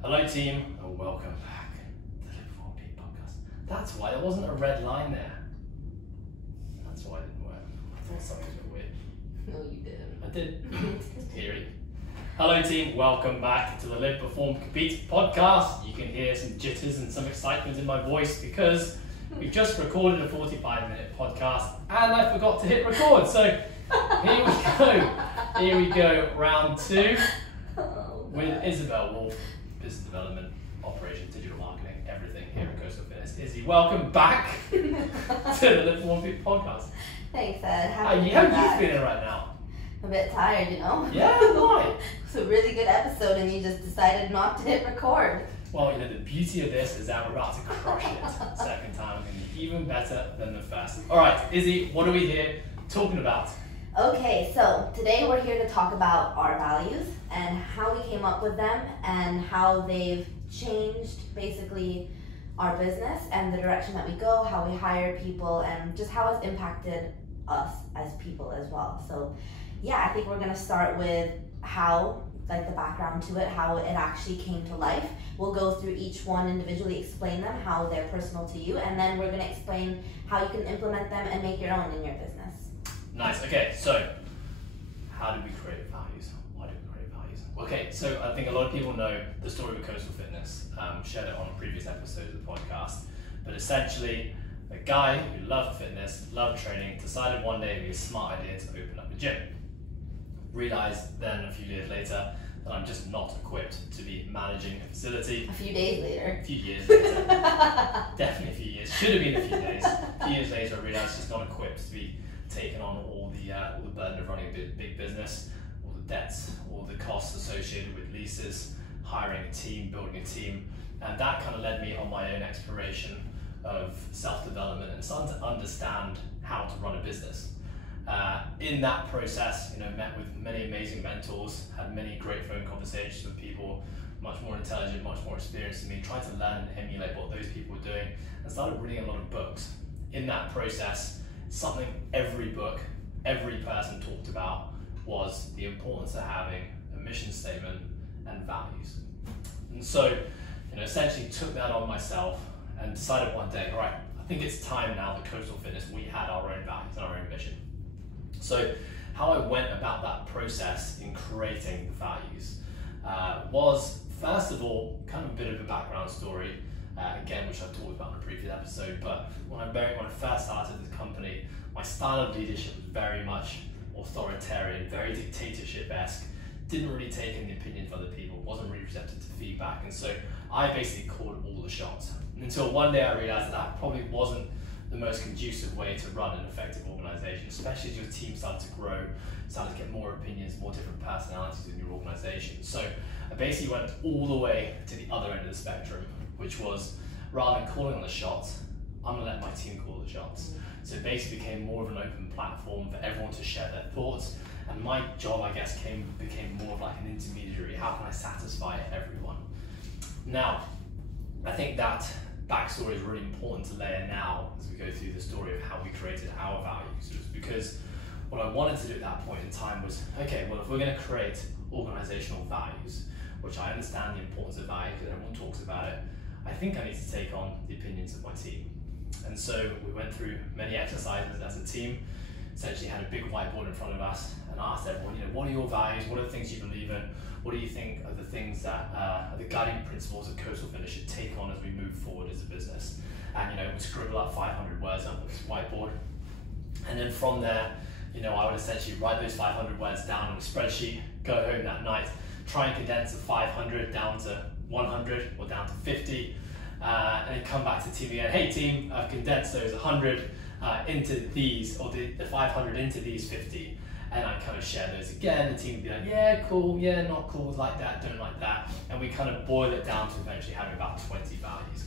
Hello team, and welcome back to the Live Before Peak podcast. That's why there wasn't a red line there. That's why it didn't work. I thought something was a bit weird. No, you didn't. I did. Eerie. Hello team, welcome back to the Live, Perform, Compete podcast. You can hear some jitters and some excitement in my voice because we just recorded a 45-minute podcast and I forgot to hit record. So here we go. Here we go, round two with Isabel Wolf, business development, operations, digital marketing, everything here at Coastal Fitness. Izzy, welcome back to the Live, Perform, Compete podcast. Thanks, Ed. How are you feeling right now? A bit tired, you know? Yeah, why? It's a really good episode and you just decided not to hit record. Well, you know, the beauty of this is that we're about to crush it. Second time, going to be even better than the first. All right, Izzy, what are we here talking about? Okay, so today we're here to talk about our values and how we came up with them and how they've changed basically our business and the direction that we go, how we hire people, and just how it's impacted us as people as well. So yeah, I think we're going to start with how, like the background to it, how it actually came to life. We'll go through each one individually, explain them, how they're personal to you, and then we're going to explain how you can implement them and make your own in your business. Nice. Okay, so how did we create values? Why did we create values? Okay, so I think a lot of people know the story of Coastal Fitness. Shared it on previous episodes of the podcast. But essentially, a guy who loved fitness, loved training, decided one day it would be a smart idea to open up a gym. Realized then a few years later that I'm just not equipped to be managing a facility. A few days later. A few years later. Definitely a few years. Should have been a few days. A few years later I realized just not equipped to be taking on all the burden of running a big business, all the debts, all the costs associated with leases, hiring a team, building a team, and that kind of led me on my own exploration of self-development and starting to understand how to run a business. In that process, you know, met with many amazing mentors, had many great phone conversations with people much more intelligent, much more experienced than me, tried to learn and emulate what those people were doing, and started reading a lot of books. In that process, something every book, every person talked about was the importance of having a mission statement and values. And so, you know, essentially took that on myself and decided one day, all right, I think it's time now that Coastal Fitness, we had our own values and our own mission. So how I went about that process in creating the values was, first of all, kind of a bit of a background story, again, which I've talked about in a previous episode, but when I first started the company, my style of leadership was very much authoritarian, very dictatorship-esque, didn't really take in the opinions of other people, wasn't really receptive to feedback, and so I basically called all the shots. Until one day I realized that probably wasn't the most conducive way to run an effective organization, especially as your team started to grow, started to get more opinions, more different personalities in your organization. So I basically went all the way to the other end of the spectrum, which was, rather than calling on the shots, I'm gonna let my team call the shots. So it basically became more of an open platform for everyone to share their thoughts, and my job, I guess, became more of like an intermediary. How can I satisfy everyone? Now, I think that backstory is really important to layer now as we go through the story of how we created our values, just because what I wanted to do at that point in time was, okay, well, if we're going to create organizational values, which I understand the importance of values and everyone talks about it, I think I need to take on the opinions of my team. And so we went through many exercises as a team, essentially had a big whiteboard in front of us and asked everyone, you know, what are your values? What are the things you believe in? What do you think are the things that are the guiding principles that Coastal Fitness should take on as we move forward as a business? And, you know, we scribble up 500 words on this whiteboard. And then from there, you know, I would essentially write those 500 words down on a spreadsheet, go home that night, try and condense the 500 down to 100 or down to 50, and then come back to the team again. Hey team, I've condensed those 100 into these, or the 500 into these 50. And I kind of share those again. The team would be like, yeah, cool, yeah, not cool, like that, don't like that. And we kind of boil it down to eventually having about 20 values.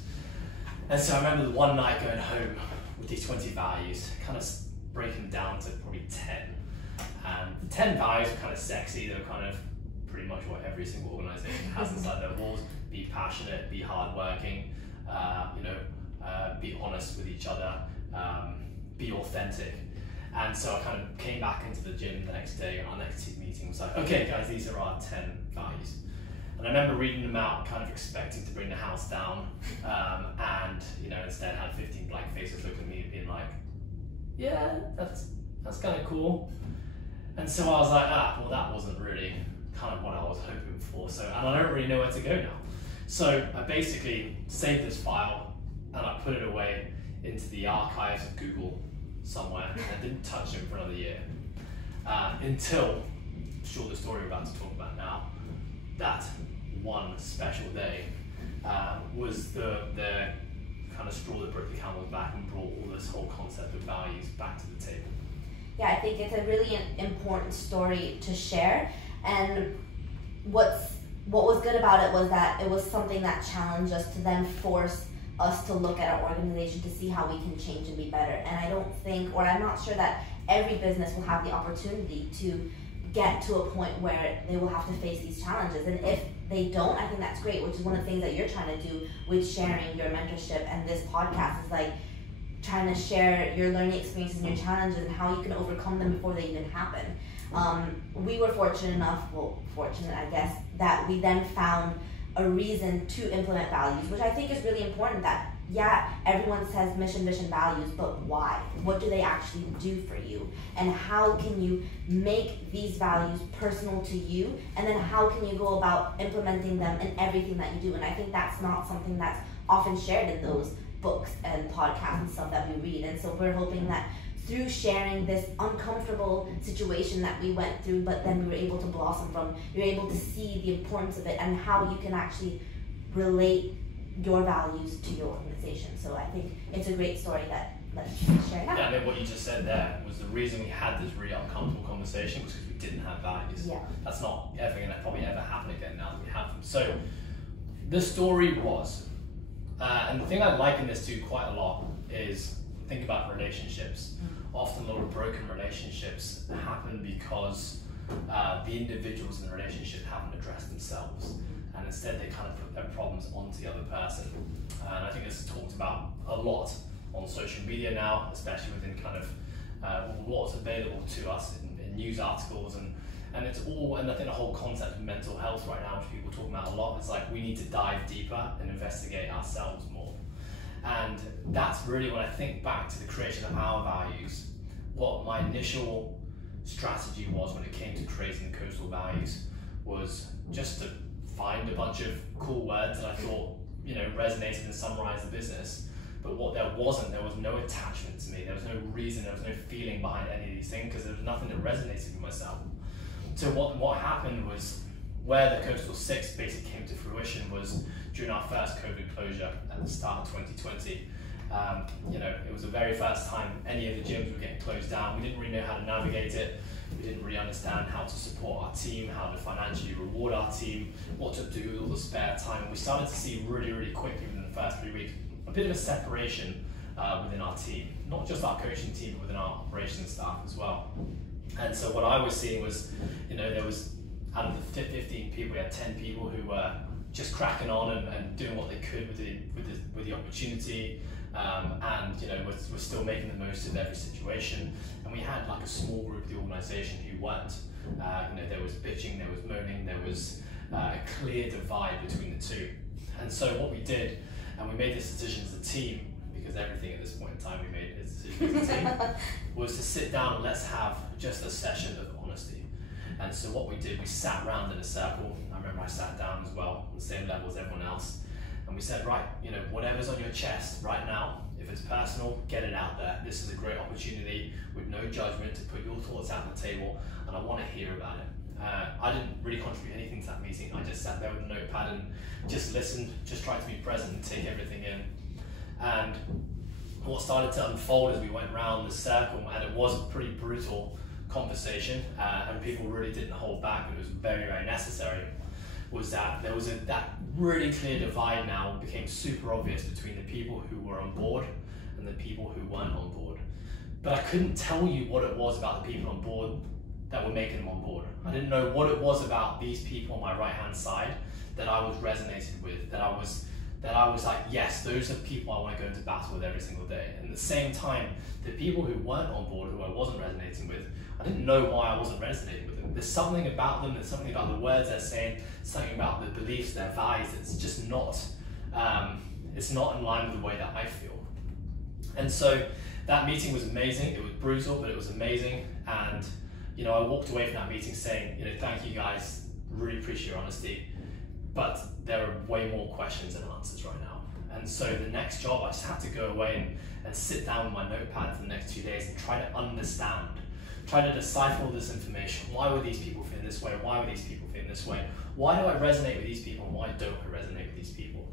And so I remember the one night going home with these 20 values, kind of breaking down to probably 10. And the 10 values were kind of sexy. They were kind of pretty much what every single organization has inside their walls. Be passionate, be hardworking, be honest with each other, be authentic. And so I kind of came back into the gym the next day, and our next team meeting was like, okay guys, these are our 10 values. And I remember reading them out, kind of expecting to bring the house down, and instead had 15 blank faces looking at me being like, yeah, that's kind of cool. And so I was like, well, that wasn't really kind of what I was hoping for. So, and I don't really know where to go now. So I basically saved this file and I put it away into the archives of Google somewhere, and I didn't touch it for another year until, sure, the story we're about to talk about now, that one special day was the kind of straw that broke the camel's back and brought all this whole concept of values back to the table. Yeah, I think it's a really important story to share, and what was good about it was that it was something that challenged us to then force us to look at our organization to see how we can change and be better. And I don't think, or I'm not sure that every business will have the opportunity to get to a point where they will have to face these challenges. And if they don't, I think that's great, which is one of the things that you're trying to do with sharing your mentorship, and this podcast is like trying to share your learning experiences and your challenges and how you can overcome them before they even happen. We were fortunate I guess, that we then found a reason to implement values, which I think is really important. That, yeah, everyone says mission, vision, values, but why? What do they actually do for you? And how can you make these values personal to you? And then how can you go about implementing them in everything that you do? And I think that's not something that's often shared in those books and podcasts and stuff that we read. And so we're hoping that through sharing this uncomfortable situation that we went through, but then we were able to blossom from, you're able to see the importance of it and how you can actually relate your values to your organization. So I think it's a great story that let's share now. Yeah, I mean, what you just said there was the reason we had this really uncomfortable conversation was because we didn't have values. Yeah. That's not ever going to probably ever happen again now that we have them. So the story was, and the thing I liken this to quite a lot is think about relationships. Often a lot of broken relationships happen because the individuals in the relationship haven't addressed themselves, and instead they kind of put their problems onto the other person. And I think this is talked about a lot on social media now, especially within kind of what's available to us in news articles, and it's all, and I think the whole concept of mental health right now, which people talk about a lot, is like we need to dive deeper and investigate ourselves more. And that's really when I think back to the creation of our values, what my initial strategy was when it came to creating the coastal values was just to find a bunch of cool words that I thought, resonated and summarized the business. But what there was no attachment to me. There was no reason, there was no feeling behind any of these things because there was nothing that resonated with myself. So what happened was, where the Coastal 6 basically came to fruition was during our first COVID closure at the start of 2020. It was the very first time any of the gyms were getting closed down. We didn't really know how to navigate it. We didn't really understand how to support our team, how to financially reward our team, what to do with all the spare time. We started to see really, really quickly within the first 3 weeks, a bit of a separation within our team, not just our coaching team, but within our operations staff as well. And so what I was seeing was, there was, out of the 15 people, we had 10 people who were just cracking on and doing what they could with the opportunity, and we're still making the most of every situation. And we had like a small group of the organisation who weren't. There was bitching, there was moaning, there was a clear divide between the two. And so what we did, and we made this decision as a team, because everything at this point in time we made this decision as a team, was to sit down and let's have just a session of honesty. And so what we did, we sat around in a circle. I remember I sat down as well, on the same level as everyone else. And we said, right, whatever's on your chest right now, if it's personal, get it out there. This is a great opportunity with no judgment to put your thoughts out on the table, and I want to hear about it. I didn't really contribute anything to that meeting. I just sat there with a notepad and just listened, just tried to be present and take everything in. And what started to unfold as we went around the circle, and it was a pretty brutal conversation, and people really didn't hold back, and it was very, very necessary, was that there was that really clear divide now became super obvious between the people who were on board and the people who weren't on board. But I couldn't tell you what it was about the people on board that were making them on board. I didn't know what it was about these people on my right hand side that I was resonated with, that I was that I was like, yes, those are the people I want to go into battle with every single day. And at the same time, the people who weren't on board, who I wasn't resonating with, I didn't know why I wasn't resonating with them. There's something about them, there's something about the words they're saying, something about the beliefs, their values, that's just not, it's not in line with the way that I feel. And so that meeting was amazing. It was brutal, but it was amazing. And you know, I walked away from that meeting saying, you know, thank you guys, really appreciate your honesty, but there are way more questions than answers right now. And so the next job, I just had to go away and sit down with my notepad for the next 2 days and try to understand, try to decipher all this information. Why were these people feeling this way? Why were these people feeling this way? Why do I resonate with these people and why don't I resonate with these people?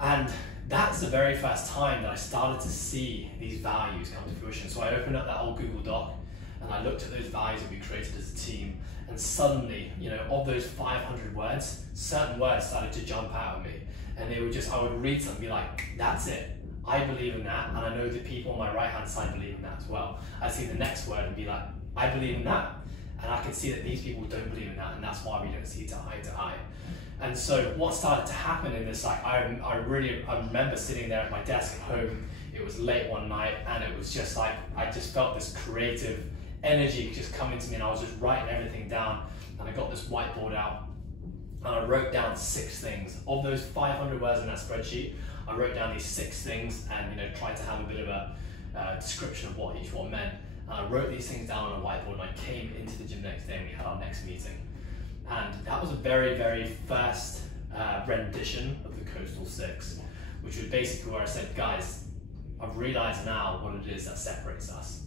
And that's the very first time that I started to see these values come to fruition. So I opened up that old Google Doc and I looked at those values that we created as a team, and suddenly, you know, of those 500 words, certain words started to jump out at me. And they were just, I would read something and be like, that's it. I believe in that, and I know the people on my right-hand side believe in that as well. I'd see the next word and be like, I believe in that, and I can see that these people don't believe in that, and that's why we don't see eye to eye. And so what started to happen in this, like, I remember sitting there at my desk at home. It was late one night, and it was just like, I just felt this creative energy just coming to me, and I was just writing everything down, and I got this whiteboard out, and I wrote down 6 things. Of those 500 words in that spreadsheet, I wrote down these 6 things and, you know, tried to have a bit of a description of what each one meant. And I wrote these things down on a whiteboard, and I came into the gym the next day and we had our next meeting. And that was a very, very first rendition of the Coastal 6, which was basically where I said, guys, I've realized now what it is that separates us.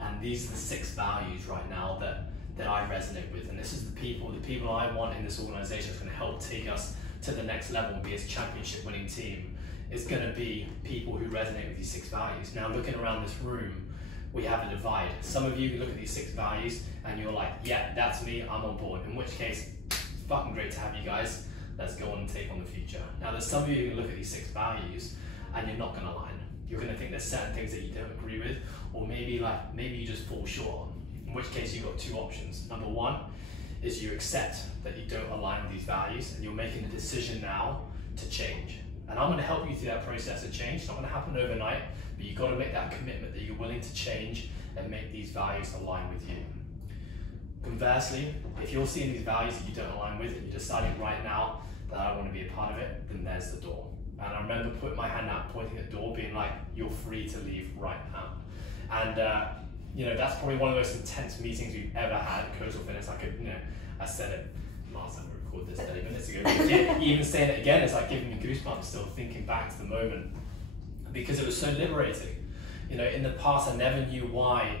And these are the 6 values right now that I resonate with. And this is the people I want in this organization that's going to help take us to the next level and be a championship winning team. Is going to be people who resonate with these 6 values. Now, looking around this room, we have a divide. Some of you look at these 6 values and you're like, yeah, that's me, I'm on board. In which case, it's fucking great to have you guys. Let's go on and take on the future. Now, there's some of you who look at these 6 values and you're not going to align. You're going to think there's certain things that you don't agree with, or maybe you just fall short on. In which case, you've got 2 options. Number 1 is you accept that you don't align with these values and you're making a decision now to change. And I'm going to help you through that process of change. It's not going to happen overnight, but you've got to make that commitment that you're willing to change and make these values align with you. Conversely, if you're seeing these values that you don't align with and you're deciding right now that I want to be a part of it, then there's the door. And I remember putting my hand out, pointing at the door, being like, you're free to leave right now. And you know, that's probably one of the most intense meetings we've ever had at Coastal Fitness. I said it last time we recorded this 30 minutes ago, but even saying it again, it's like giving me goosebumps still thinking back to the moment, because it was so liberating. You know, in the past I never knew why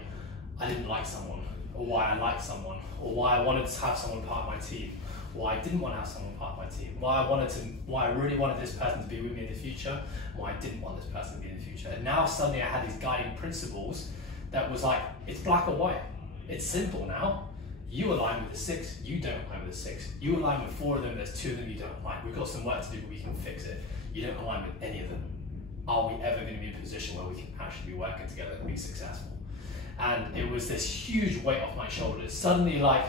I didn't like someone, or why I liked someone, or why I wanted to have someone part of my team, why I didn't want to have someone part of my team, why I really wanted this person to be with me in the future, why I didn't want this person to be in the future. And now suddenly I had these guiding principles that was like, it's black or white. It's simple now. You align with the 6, you don't align with the 6. You align with 4 of them, there's 2 of them you don't align. We've got some work to do, but we can fix it. You don't align with any of them. Are we ever going to be in a position where we can actually be working together and be successful? And it was this huge weight off my shoulders. Suddenly, like,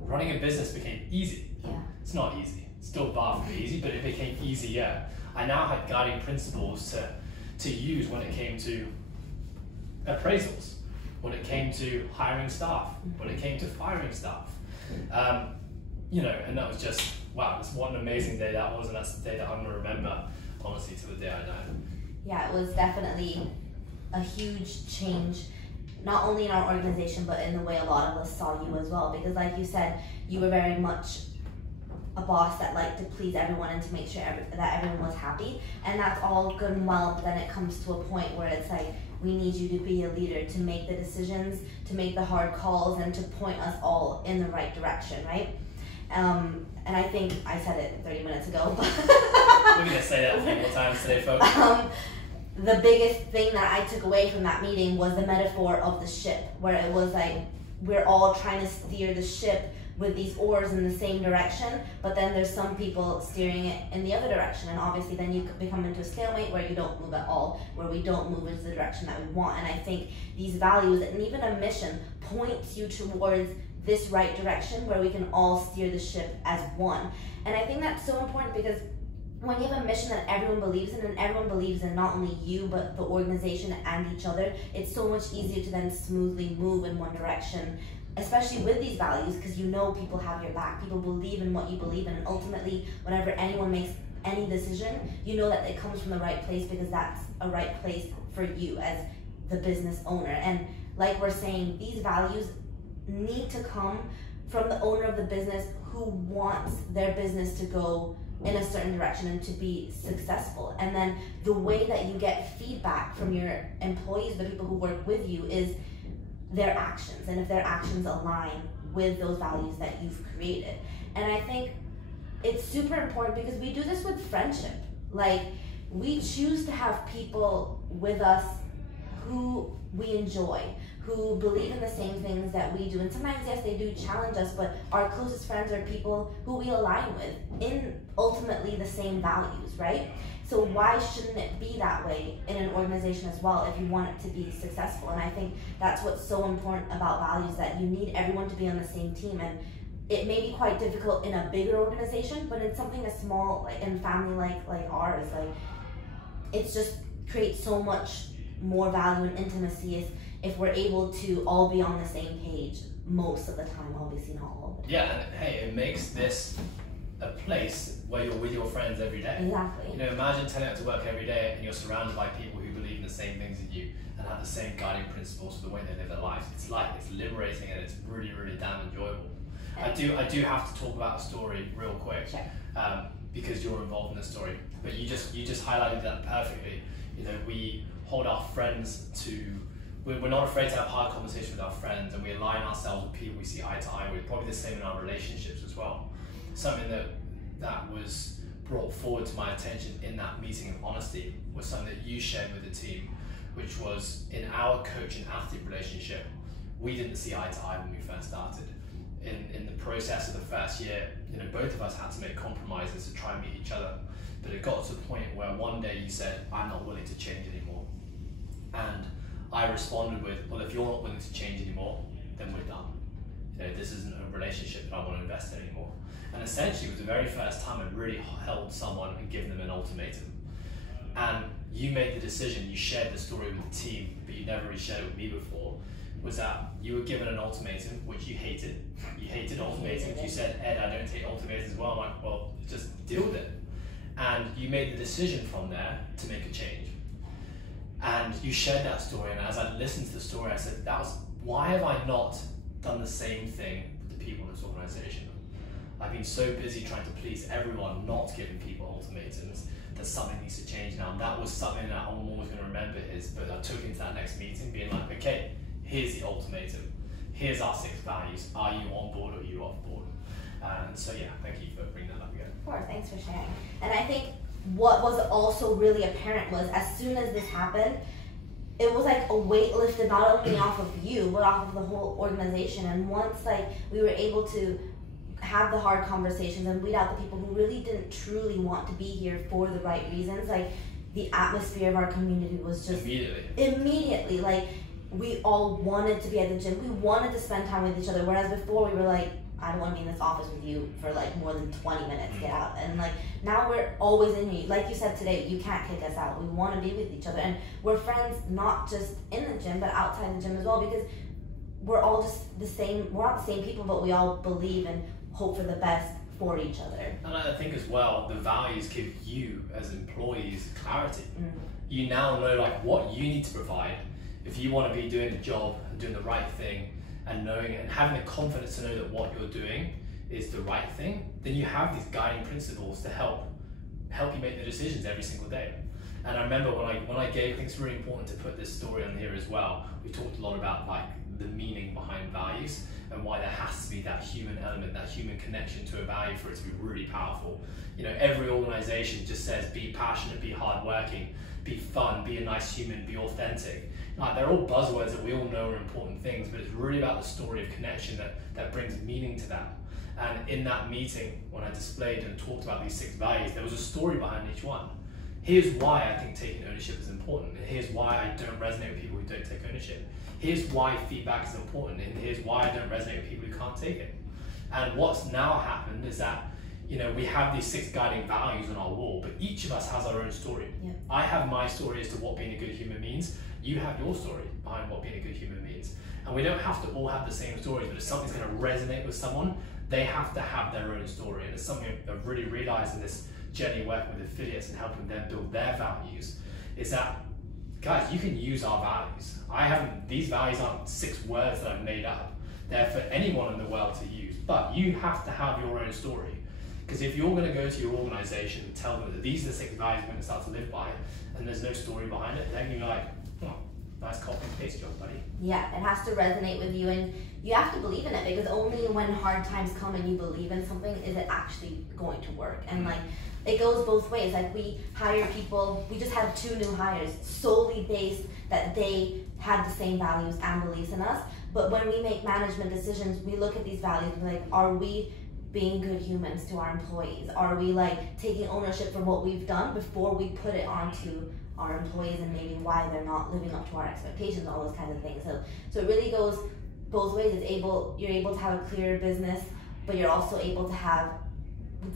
running a business became easy. Yeah. It's not easy. It's still far from easy, but it became easier. I now had guiding principles to use when it came to appraisals, when it came to hiring staff, when it came to firing staff. You know, and that was just, wow, what an amazing day that was, and that's the day that I'm going to remember, honestly, to the day I die. Yeah, it was definitely a huge change, not only in our organization, but in the way a lot of us saw you as well. Because like you said, you were very much a boss that liked to please everyone and to make sure that everyone was happy. And that's all good and well, but then it comes to a point where it's like, we need you to be a leader, to make the decisions, to make the hard calls, and to point us all in the right direction, right? And I think I said it 30 minutes ago, but we're going to say that a few more times today, folks. The biggest thing that I took away from that meeting was the metaphor of the ship, where it was like, we're all trying to steer the ship with these oars in the same direction, but then there's some people steering it in the other direction, and obviously then you become into a stalemate where you don't move at all, where we don't move into the direction that we want. And I think these values and even a mission points you towards this right direction where we can all steer the ship as one. And I think that's so important, because when you have a mission that everyone believes in, and everyone believes in not only you but the organization and each other, it's so much easier to then smoothly move in one direction, especially with these values, because you know people have your back, people believe in what you believe in, and ultimately whenever anyone makes any decision, you know that it comes from the right place because that's a right place for you as the business owner. And like we're saying, these values need to come from the owner of the business who wants their business to go in a certain direction and to be successful. And then the way that you get feedback from your employees, the people who work with you, is their actions, and if their actions align with those values that you've created. And I think it's super important because we do this with friendship. Like, we choose to have people with us who we enjoy, who believe in the same things that we do. And sometimes, yes, they do challenge us, but our closest friends are people who we align with in ultimately the same values, right? So why shouldn't it be that way in an organization as well if you want it to be successful? And I think that's what's so important about values, that you need everyone to be on the same team. And it may be quite difficult in a bigger organization, but in something as small, like in family like ours, like, it's just creates so much more value and intimacy if we're able to all be on the same page most of the time, obviously not all of the time. Yeah, and hey, it makes this a place where you're with your friends every day. Exactly. You know, imagine turning up to work every day and you're surrounded by people who believe in the same things as you and have the same guiding principles for the way they live their lives. It's liberating, and it's really, really damn enjoyable. I do have to talk about a story real quick. Sure. Because you're involved in the story. But you just highlighted that perfectly. You know, we hold our friends to, we're not afraid to have hard conversations with our friends, and we align ourselves with people we see eye to eye with. Probably the same in our relationships as well. Something that was brought forward to my attention in that meeting of honesty was something that you shared with the team, which was in our coach and athlete relationship, we didn't see eye to eye when we first started. In the process of the first year, you know, both of us had to make compromises to try and meet each other. But it got to the point where one day you said, I'm not willing to change anymore. And I responded with, well, if you're not willing to change anymore, then we're done. You know, this isn't a relationship that I want to invest in anymore. And essentially, it was the very first time I'd really held someone and given them an ultimatum. And you made the decision, you shared the story with the team, but you never really shared it with me before, was that you were given an ultimatum, which you hated. You hated ultimatums. You said, Ed, I don't take ultimatums as well. I'm like, well, just deal with it. And you made the decision from there to make a change. And you shared that story, and as I listened to the story, I said, why have I not done the same thing with the people in this organization? I've been so busy trying to please everyone, not giving people ultimatums, that something needs to change now. And that was something that I'm always going to remember but I took into that next meeting being like, okay, here's the ultimatum. Here's our 6 values. Are you on board or are you off board? So yeah, thank you for bringing that up again. Of course, thanks for sharing. And I think what was also really apparent was, as soon as this happened, it was like a weight lifted not only off of you, but off of the whole organization. And once we were able to have the hard conversations and weed out the people who really didn't truly want to be here for the right reasons, the atmosphere of our community was just immediately we all wanted to be at the gym. We wanted to spend time with each other, whereas before we were like, I don't want to be in this office with you for more than 20 minutes, get out. And now we're always in here. Like you said today, you can't kick us out. We want to be with each other, and we're friends not just in the gym but outside the gym as well, because we're all just the same. We're not the same people, but we all believe and hope for the best for each other. And I think as well, the values give you as employees clarity. You now know what you need to provide if you want to be doing the job and doing the right thing, and knowing and having the confidence to know that what you're doing is the right thing. Then you have these guiding principles to help you make the decisions every single day. And I remember when I gave, I think it's really important to put this story on here as well. We talked a lot about the meaning behind values and why there has to be that human element, that human connection to a value for it to be really powerful. You know, every organization just says be passionate, be hardworking, be fun, be a nice human, be authentic. They're all buzzwords that we all know are important things, but it's really about the story of connection that brings meaning to that. And in that meeting, when I displayed and talked about these 6 values, there was a story behind each one. Here's why I think taking ownership is important, and here's why I don't resonate with people who don't take ownership. Here's why feedback is important, and here's why I don't resonate with people who can't take it. And what's now happened is that you know, we have these 6 guiding values on our wall, but each of us has our own story. Yeah. I have my story as to what being a good human means. You have your story behind what being a good human means. And we don't have to all have the same stories, but if something's going to resonate with someone, they have to have their own story. And it's something I've really realized in this journey working with affiliates and helping them build their values, is that, guys, you can use our values. These values aren't 6 words that I've made up. They're for anyone in the world to use, but you have to have your own story. Because if you're going to go to your organization and tell them that these are the 6 values we're going to start to live by, and there's no story behind it, then you're like, oh, nice copy and paste job, buddy. Yeah, it has to resonate with you, and you have to believe in it, because only when hard times come and you believe in something is it actually going to work. And like, it goes both ways. Like, we hire people, we just had 2 new hires solely based that they had the same values and beliefs in us. But when we make management decisions, we look at these values and we're like, are we being good humans to our employees? Are we like taking ownership for what we've done before we put it onto our employees, and maybe why they're not living up to our expectations, all those kinds of things. So it really goes both ways. You're able to have a clear business, but you're also able to have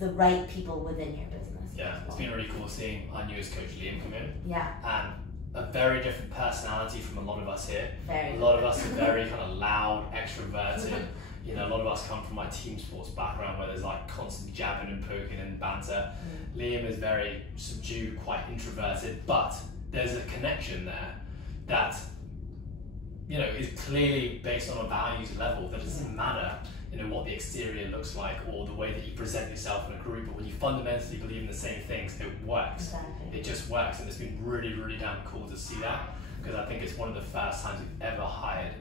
the right people within your business. Yeah, it's been really cool seeing our newest coach Liam come in. Yeah. And a very different personality from a lot of us here. Very. A lot of us are very kind of loud, extroverted. You know, a lot of us come from my team sports background where there's like constant jabbing and poking and banter. Liam is very subdued, quite introverted, but there's a connection there that, you know, is clearly based on a values level. That doesn't matter, you know, what the exterior looks like or the way that you present yourself in a group, but when you fundamentally believe in the same things, it works. Exactly. It just works, and it's been really, really damn cool to see that, because I think it's one of the first times we've ever hired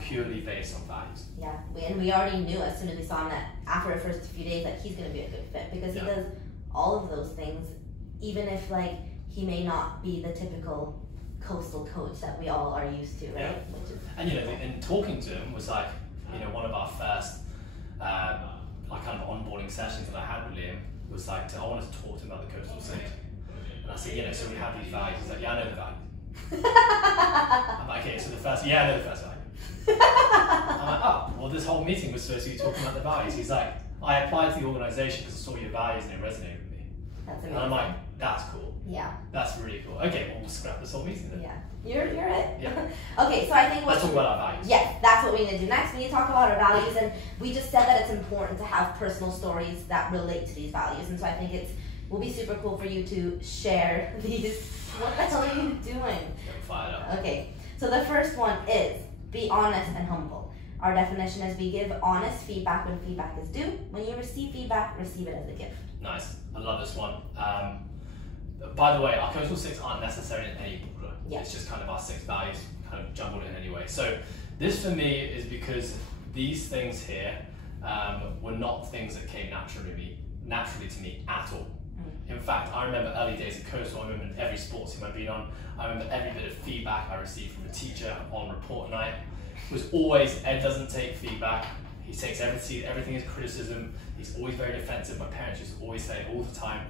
purely based on values. Yeah, we already knew as soon as we saw him that after the first few days that he's going to be a good fit, because he does all of those things, even if like he may not be the typical coastal coach that we all are used to, right? Yeah. Which is and you know, and talking to him was like, you know, one of our first like kind of onboarding sessions that I had with Liam was like, I wanted to talk to him about the coastal six. And I said, you know, so we have these values. He's like, yeah, I know the values. I'm like, okay, so the first, yeah, I know the first value. I'm like, oh, well, this whole meeting was supposed to be talking about the values. He's like, I applied to the organisation because I saw your values and it resonated with me. That's amazing. And I'm like, that's cool. Yeah. That's really cool. Okay, well, we'll scrap this whole meeting then. Yeah. You're it. Yeah. Okay, so I think let's talk about our values. Yes, that's what we need to do next. We need to talk about our values, and we just said that it's important to have personal stories that relate to these values, and so I think it will be super cool for you to share these. What the hell are you doing? Get fired up. Okay, so the first one is be honest and humble. Our definition is we give honest feedback when feedback is due. When you receive feedback, receive it as a gift. Nice. I love this one. By the way, our coastal six aren't necessarily in any order. Yeah. It's just kind of our 6 values kind of jumbled in anyway. So this for me is because these things here were not things that came naturally to me at all. In fact, I remember early days at Coastal. I remember every sports team I've been on. I remember every bit of feedback I received from a teacher on report night. It was always, Ed doesn't take feedback. He takes everything as criticism. He's always very defensive. My parents used to always say it all the time.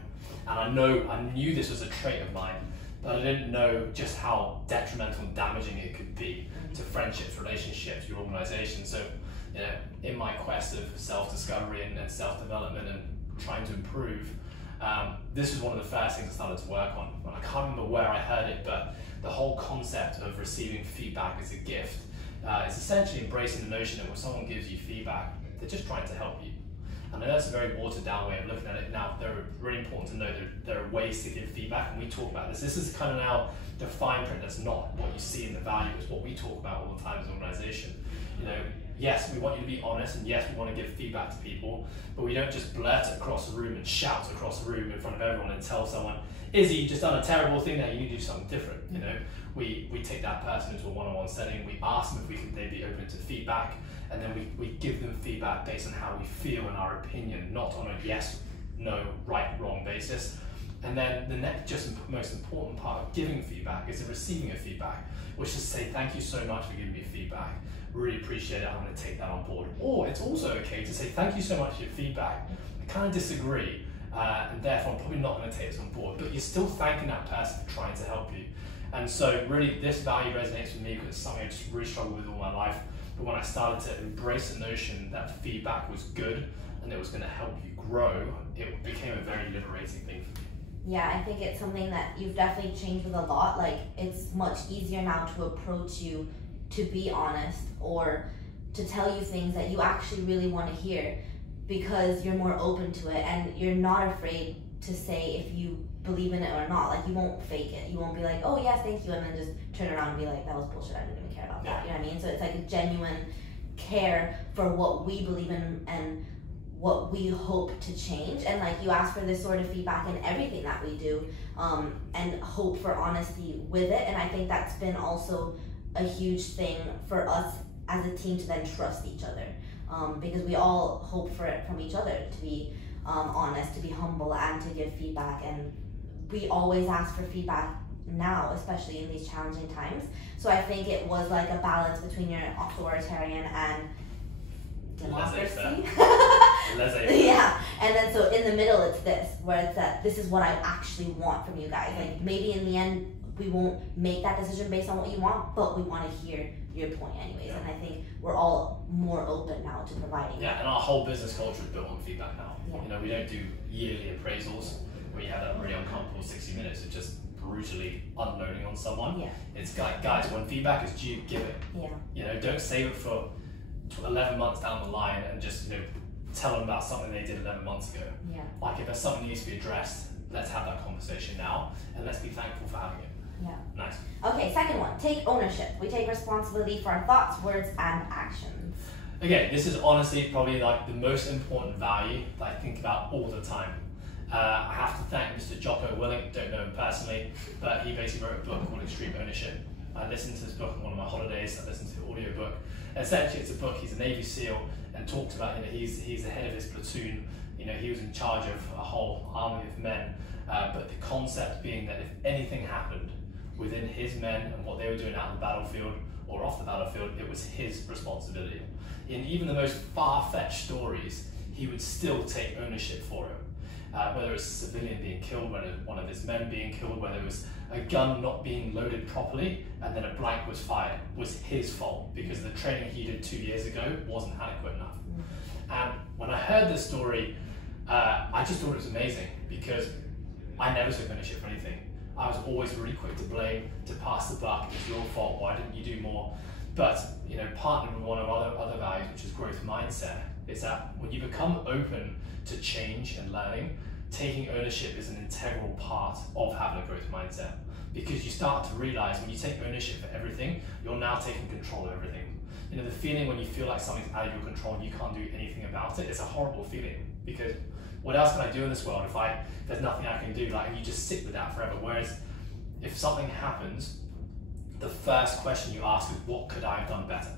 And I knew this was a trait of mine, but I didn't know just how detrimental and damaging it could be to friendships, relationships, your organisation. So, you know, in my quest of self-discovery and self-development and trying to improve, this was one of the first things I started to work on. And I can't remember where I heard it, but the whole concept of receiving feedback as a gift is essentially embracing the notion that when someone gives you feedback, they're just trying to help you. And I know that's a very watered down way of looking at it. Now, they're really important to know that there are ways to give feedback, and we talk about this. This is kind of now the fine print that's not what you see in the value, it's what we talk about all the time as an organisation. You know, yes, we want you to be honest, and yes, we want to give feedback to people, but we don't just blurt it across the room and shout across the room in front of everyone and tell someone, Izzy, you've just done a terrible thing there, you need to do something different. You know, we take that person into a one-on-one setting, we ask them if they'd be open to feedback, and then we give them feedback based on how we feel and our opinion, not on a yes, no, right, wrong basis. And then the next, just most important part of giving feedback is the receiving of feedback, which is to say thank you so much for giving me feedback. Really appreciate it, I'm going to take that on board. Or it's also okay to say thank you so much for your feedback. I kind of disagree, and therefore I'm probably not going to take this on board, but you're still thanking that person for trying to help you. And so really this value resonates with me because it's something I just really struggled with all my life. But when I started to embrace the notion that feedback was good and it was going to help you grow it became a very liberating thing for me. Yeah, I think it's something that you've definitely changed with a lot. Like, it's much easier now to approach you, to be honest, or to tell you things that you actually really want to hear, because you're more open to it and you're not afraid to say if you believe in it or not. Like, you won't fake it. You won't be like, oh yes, thank you, and then just turn around and be like, that was bullshit, I didn't even care about that. You know what I mean? So it's like a genuine care for what we believe in and what we hope to change. And like, you ask for this sort of feedback in everything that we do, and hope for honesty with it. And I think that's been also a huge thing for us as a team, to then trust each other, because we all hope for it from each other, to be honest, to be humble, and to give feedback. And we always ask for feedback now, especially in these challenging times. So I think it was like a balance between your authoritarian and democracy. Yeah, and then so in the middle it's this, where it's that this is what I actually want from you guys. Like, maybe in the end we won't make that decision based on what you want, but we want to hear your point anyways. And I think we're all more open now to providing and our whole business culture is built on feedback now. Yeah. You know, we don't do yearly appraisals where you have that really uncomfortable 60 minutes of just brutally unloading on someone. Yeah. It's like, guys, when feedback is due, give it. Yeah. You know, don't save it for 11 months down the line and just, you know, tell them about something they did 11 months ago. Yeah. Like, if there's something that needs to be addressed, let's have that conversation now, and let's be thankful for having it. Yeah. Nice. Okay, second one, take ownership. We take responsibility for our thoughts, words, and actions. Okay, this is honestly probably like the most important value that I think about all the time. I have to thank Mr. Jocko Willink, don't know him personally, but he basically wrote a book called Extreme Ownership. I listened to this book on one of my holidays. I listened to the audiobook. Essentially, it's a book. He's a Navy SEAL and talks about, you know, he's the head of his platoon. You know, he was in charge of a whole army of men. But the concept being that if anything happened within his men and what they were doing out on the battlefield or off the battlefield, it was his responsibility. In even the most far-fetched stories, he would still take ownership for it. Whether it was a civilian being killed, whether it was one of his men being killed, whether it was a gun not being loaded properly and then a blank was fired, was his fault because the training he did 2 years ago wasn't adequate enough. And when I heard this story, I just thought it was amazing because I never took ownership for anything. I was always really quick to blame, to pass the buck. It's your fault. Why didn't you do more? But, you know, partnered with one of our other values, which is growth mindset, is that when you become open to change and learning, taking ownership is an integral part of having a growth mindset, because you start to realize when you take ownership for everything, you're now taking control of everything. You know, the feeling when you feel like something's out of your control and you can't do anything about it, it's a horrible feeling, because what else can I do in this world if there's nothing I can do? Like, and you just sit with that forever. Whereas if something happens, the first question you ask is, what could I have done better?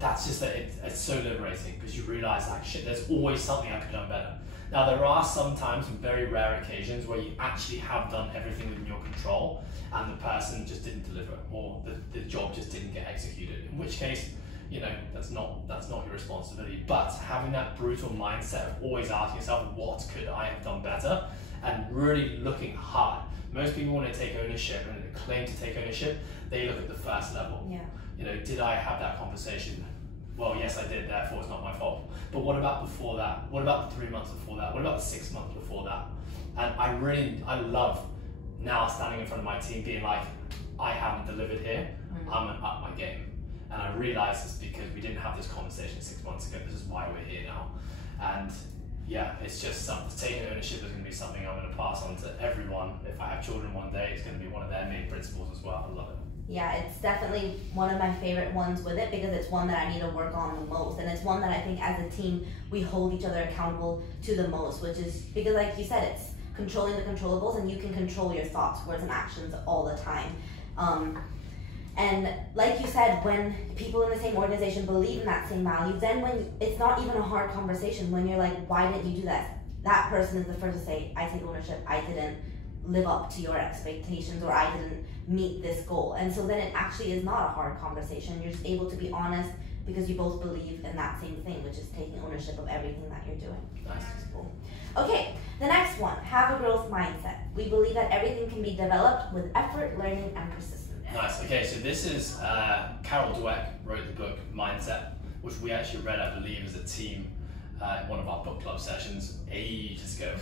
That's just that it's so liberating, because you realize, like, shit, there's always something I could have done better. Now, there are sometimes, some very rare occasions, where you actually have done everything within your control and the person just didn't deliver, or the job just didn't get executed, in which case, you know, that's not your responsibility. But having that brutal mindset of always asking yourself, what could I have done better? And really looking hard. Most people, when they take ownership and they claim to take ownership, they look at the first level. Yeah. You know, did I have that conversation? Well, yes, I did, therefore it's not my fault. But what about before that? What about the 3 months before that? What about the 6 months before that? And I love now standing in front of my team being like, I haven't delivered here, I'm gonna up my game. And I realize it's because we didn't have this conversation 6 months ago. This is why we're here now. And yeah, it's just something. Taking ownership is going to be something I'm going to pass on to everyone. If I have children one day, it's going to be one of their main principles as well. I love it. Yeah, it's definitely one of my favorite ones with it, because it's one that I need to work on the most. And it's one that I think as a team, we hold each other accountable to the most, which is because, like you said, it's controlling the controllables, and you can control your thoughts, words, and actions all the time. And like you said, when people in the same organization believe in that same value, then when it's not even a hard conversation, when you're like, why didn't you do that? That person is the first to say, I take ownership, I didn't live up to your expectations, or I didn't meet this goal. And so then it actually is not a hard conversation. You're just able to be honest because you both believe in that same thing, which is taking ownership of everything that you're doing. Nice. Cool. Okay, the next one, have a growth mindset. We believe that everything can be developed with effort, learning, and persistence. Nice. Okay, so this is Carol Dweck wrote the book Mindset, which we actually read, I believe, as a team in one of our book club sessions ages ago.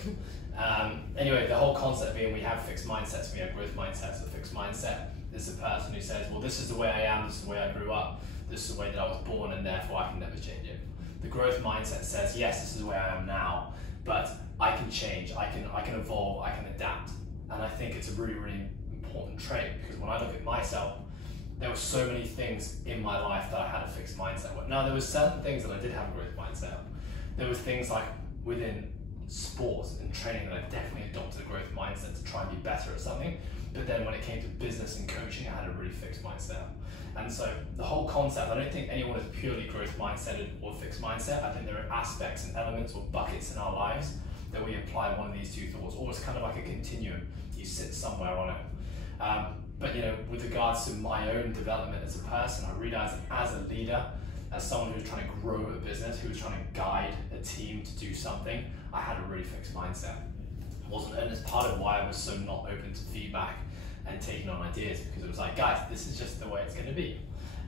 Anyway, the whole concept being we have fixed mindsets, we have growth mindsets. A fixed mindset is the person who says, well, this is the way I am, this is the way I grew up, this is the way that I was born, and therefore I can never change it. The growth mindset says, yes, this is the way I am now, but I can change, I can evolve, I can adapt. And I think it's a really, really important trait, because when I look at myself, there were so many things in my life that I had a fixed mindset with. Now, there were certain things that I did have a growth mindset. There was things like within sports and training that I definitely adopted a growth mindset to try and be better at something. But then when it came to business and coaching, I had a really fixed mindset. And so the whole concept, I don't think anyone is purely growth mindset or fixed mindset. I think there are aspects and elements or buckets in our lives that we apply one of these two thoughts, or it's kind of like a continuum. You sit somewhere on it. But with regards to my own development as a person, I realized that as a leader, as someone who's trying to grow a business, who was trying to guide a team to do something, I had a really fixed mindset. And it's part of why I was so not open to feedback and taking on ideas, because it was like, guys, this is just the way it's going to be.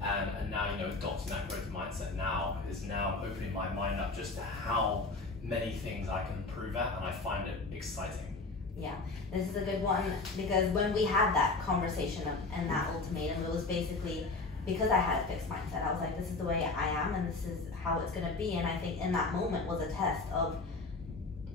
And now, adopting that growth mindset now is now opening my mind up just to how many things I can improve at, and I find it exciting. Yeah, this is a good one, because when we had that conversation and that ultimatum, it was basically because I had a fixed mindset. I was like, this is the way I am and this is how it's going to be. And I think in that moment was a test of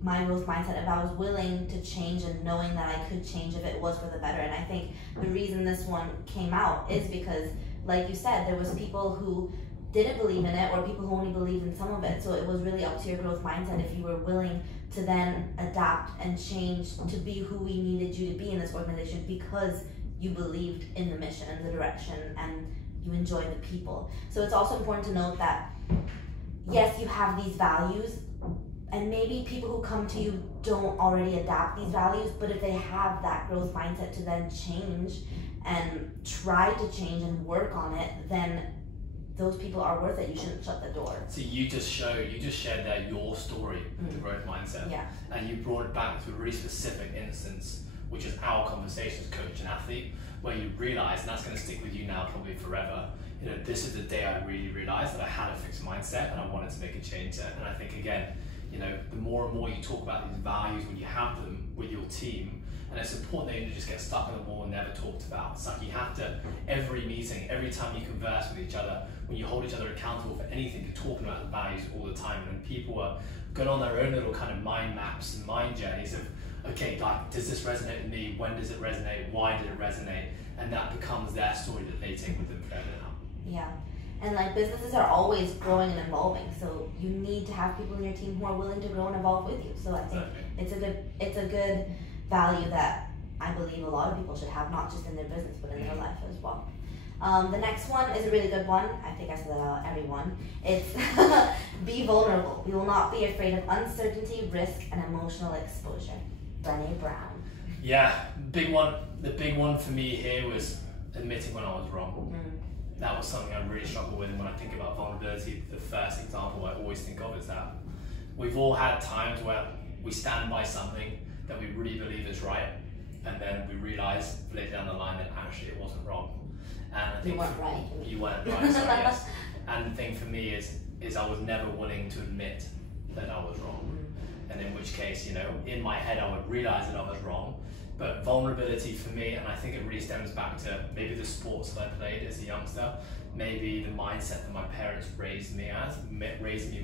my growth mindset, if I was willing to change and knowing that I could change if it was for the better. And I think the reason this one came out is because, like you said, there was people who didn't believe in it, or people who only believed in some of it. So it was really up to your growth mindset if you were willing to then adapt and change to be who we needed you to be in this organization, because you believed in the mission and the direction and you enjoy the people. So it's also important to note that yes, you have these values, and maybe people who come to you don't already adapt these values, but if they have that growth mindset to then change and try to change and work on it, then those people are worth it. You shouldn't shut the door. So you just shared there your story with the growth mindset. Yeah. And you brought it back to a really specific instance, which is our conversation as coach and athlete, where you realize, and that's going to stick with you now probably forever, this is the day I really realized that I had a fixed mindset and I wanted to make a change there. And I think, again, the more and more you talk about these values when you have them with your team, and it's important that you just get stuck on the wall and never talked about. It's like you have to, every meeting, every time you converse with each other, when you hold each other accountable for anything, you're talking about the values all the time. And people are going on their own little kind of mind maps and mind journeys of, okay, like, does this resonate with me? When does it resonate? Why did it resonate? And that becomes their story that they take with them forever now. Yeah. And like, businesses are always growing and evolving, so you need to have people in your team who are willing to grow and evolve with you. So I think it's a good value that I believe a lot of people should have, not just in their business but in their life as well. The next one is a really good one. I think I said that out everyone. It's be vulnerable. We will not be afraid of uncertainty, risk, and emotional exposure. Brené Brown. Yeah, big one. The big one for me here was admitting when I was wrong. That was something I really struggle with, and when I think about vulnerability, the first example I always think of is that we've all had times where we stand by something that we really believe is right, and then we realize later down the line that actually it wasn't wrong. And I think you weren't right. You weren't right, sorry, yes. And the thing for me is I was never willing to admit that I was wrong. And in which case, in my head I would realize that I was wrong. But vulnerability for me, and I think it really stems back to maybe the sports that I played as a youngster, maybe the mindset that my parents raised me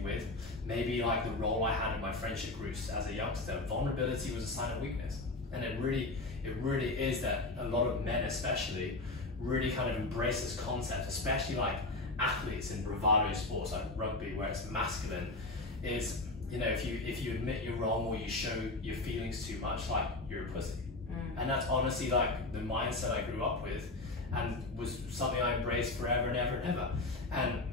with, maybe like the role I had in my friendship groups as a youngster. Vulnerability was a sign of weakness. And it really is that a lot of men especially really kind of embrace this concept, especially like athletes in bravado sports like rugby, where it's masculine, is, if you admit you're wrong or you show your feelings too much, like, you're a pussy. And that's honestly like the mindset I grew up with, and was something I embraced forever and ever and ever. And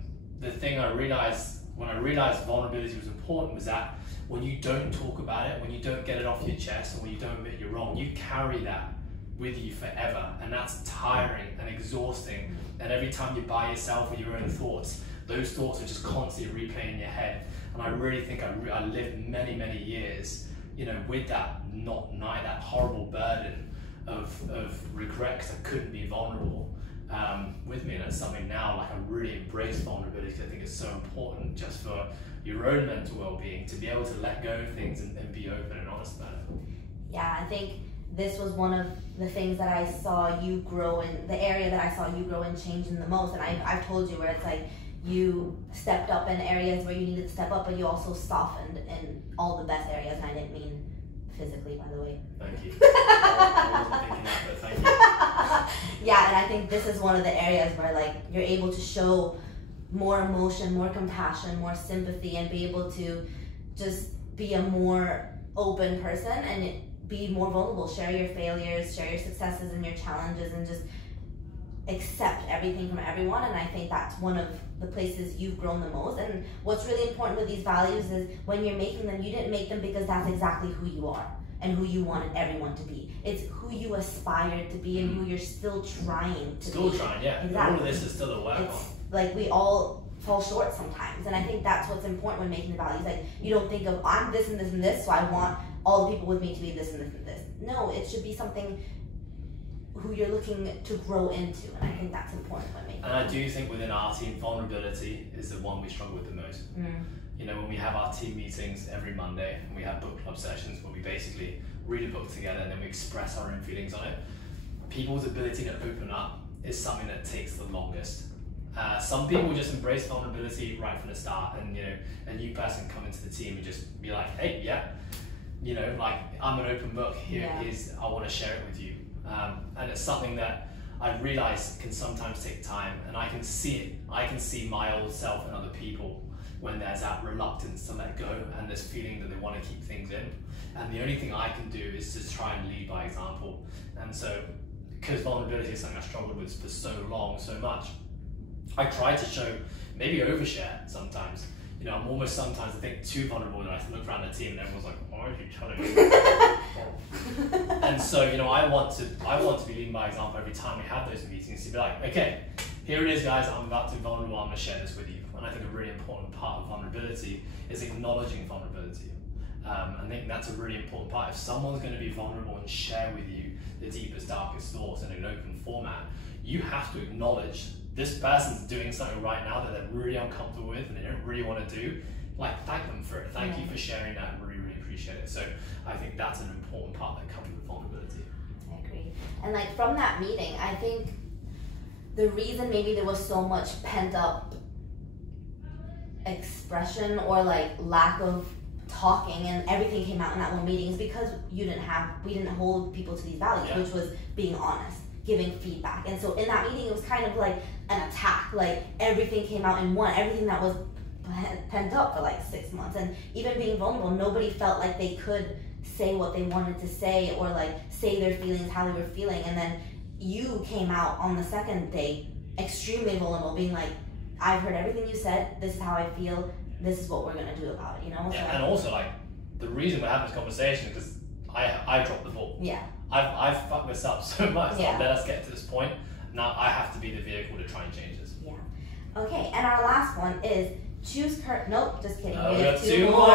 the thing I realized when I realized vulnerability was important was that when you don't talk about it, when you don't get it off your chest, and when you don't admit you're wrong, you carry that with you forever, and that's tiring and exhausting. And every time you're by yourself with your own thoughts, those thoughts are just constantly replaying in your head. And I really think I lived many, many years, with that that horrible burden of regret, because I couldn't be vulnerable. with me, and it's something now like I really embrace vulnerability because I think it's so important just for your own mental well-being to be able to let go of things and be open and honest about it. Yeah, I think this was one of the things that I saw you grow in, the area that I saw you grow and change in the most. And I've told you where it's like you stepped up in areas where you needed to step up, but you also softened in all the best areas. And I didn't mean physically, by the way. Thank you. I wasn't thinking that, but thank you. Yeah, and I think this is one of the areas where like you're able to show more emotion, more compassion, more sympathy, and be able to just be a more open person and be more vulnerable. Share your failures, share your successes and your challenges, and just accept everything from everyone. And I think that's one of the places you've grown the most. And what's really important with these values is when you're making them, you didn't make them because that's exactly who you are and who you wanted everyone to be. It's who you aspired to be and who you're still trying to be. Still trying, yeah. Exactly. All of this is still a work on. Like we all fall short sometimes, and I think that's what's important when making the values. Like you don't think of I'm this and this and this, so I want all the people with me to be this and this and this. No, it should be something who you're looking to grow into, and I think that's important when making. And I do think within our team, vulnerability is the one we struggle with the most. You know, when we have our team meetings every Monday and we have book club sessions where we basically read a book together and then we express our own feelings on it, people's ability to open up is something that takes the longest. Some people just embrace vulnerability right from the start, and you know, a new person come into the team and just be like, hey, yeah, you know, like I'm an open book. Here is, I want to share it with you. And it's something that I realize can sometimes take time, and I can see it. I can see my old self and other people when there's that reluctance to let go and this feeling that they want to keep things in. And the only thing I can do is just try and lead by example. And so, because vulnerability is something I struggled with for so long, so much, I try to show, maybe overshare sometimes. You know, I'm almost sometimes, I think, too vulnerable, and I look around the team and everyone's like, why are you telling me? And so, you know, I want to be leading by example every time we have those meetings, to be like, okay, here it is, guys, I'm about to be vulnerable, I'm going to share this with you. And I think a really important part of vulnerability is acknowledging vulnerability. I think that's a really important part. If someone's going to be vulnerable and share with you the deepest, darkest thoughts in an open format, you have to acknowledge this person's doing something right now that they're really uncomfortable with and they don't really want to do. Like, thank them for it. Thank you for sharing that. I really, really appreciate it. So I think that's an important part that comes with vulnerability. I agree. And like from that meeting, I think the reason maybe there was so much pent up expression or like lack of talking and everything came out in that one meeting is because we didn't hold people to these values, which was being honest, giving feedback. And so in that meeting, it was kind of like an attack. Like everything came out in one, everything that was pent up for like 6 months. And even being vulnerable, nobody felt like they could say what they wanted to say or like say their feelings, how they were feeling. And then you came out on the second day extremely vulnerable, being like, I've heard everything you said, this is how I feel, this is what we're gonna do about it, you know? Yeah, so, and also like, the reason we're having this conversation is because I dropped the ball. Yeah. I've fucked this up so much, Yeah. let us get to this point. Now I have to be the vehicle to try and change this. Yeah. Okay, and our last one is choose nope, just kidding. We We got have two more.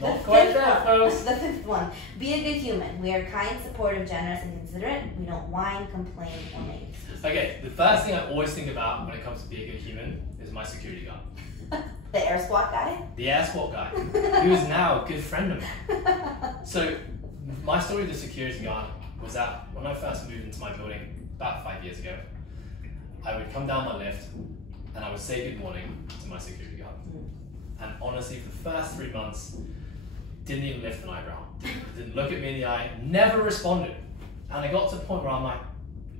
Not quite there, folks. The fifth one. Be a good human. We are kind, supportive, generous, and considerate. We don't whine, complain, or make excuses. Okay, the first thing I always think about when it comes to be a good human is my security guard. The air squat guy? The air squat guy, who is now a good friend of mine. So my story with the security guard was that when I first moved into my building about 5 years ago, I would come down my lift and I would say good morning to my security guard. And honestly, for the first 3 months, didn't even lift an eyebrow. Didn't look at me in the eye, never responded. And I got to the point where I'm like,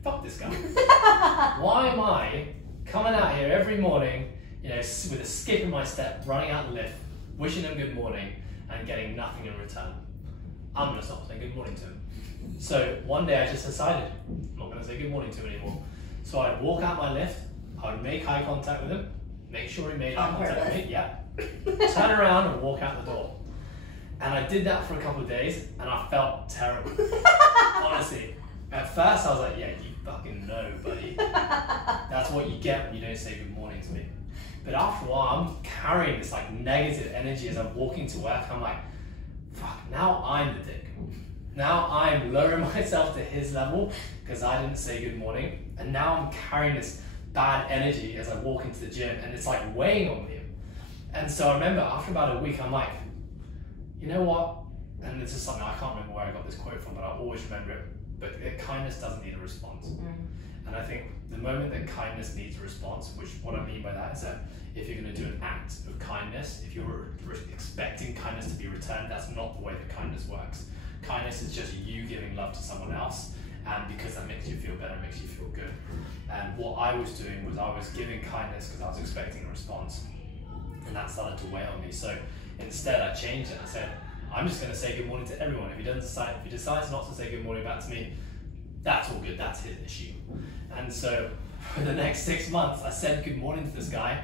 fuck this guy. Why am I coming out here every morning, you know, with a skip in my step, running out the lift, wishing him good morning, and getting nothing in return? I'm gonna stop saying good morning to him. So one day I just decided, I'm not gonna say good morning to him anymore. So I'd walk out my lift, I would make eye contact with him, make sure he made eye contact with me, yeah. Turn around and walk out the door. And I did that for a couple of days and I felt terrible. Honestly. At first I was like, yeah, you fucking know, buddy. That's what you get when you don't say good morning to me. But after a while, I'm carrying this like negative energy as I'm walking to work. I'm like, fuck, now I'm the dick. Now I'm lowering myself to his level because I didn't say good morning, and now I'm carrying this bad energy as I walk into the gym, and it's like weighing on me. And so I remember after about a week, I'm like, you know what? And this is something I can't remember where I got this quote from, but I always remember it. But kindness doesn't need a response. And I think the moment that kindness needs a response, which what I mean by that is that if you're going to do an act of kindness, if you're expecting kindness to be returned, that's not the way that kindness works. Kindness is just you giving love to someone else, and because that makes you feel better, makes you feel good. And what I was doing was I was giving kindness because I was expecting a response, and that started to weigh on me. So instead I changed it. I said, I'm just going to say good morning to everyone. If he decides not to say good morning back to me, that's all good, that's his issue. And so for the next 6 months, I said good morning to this guy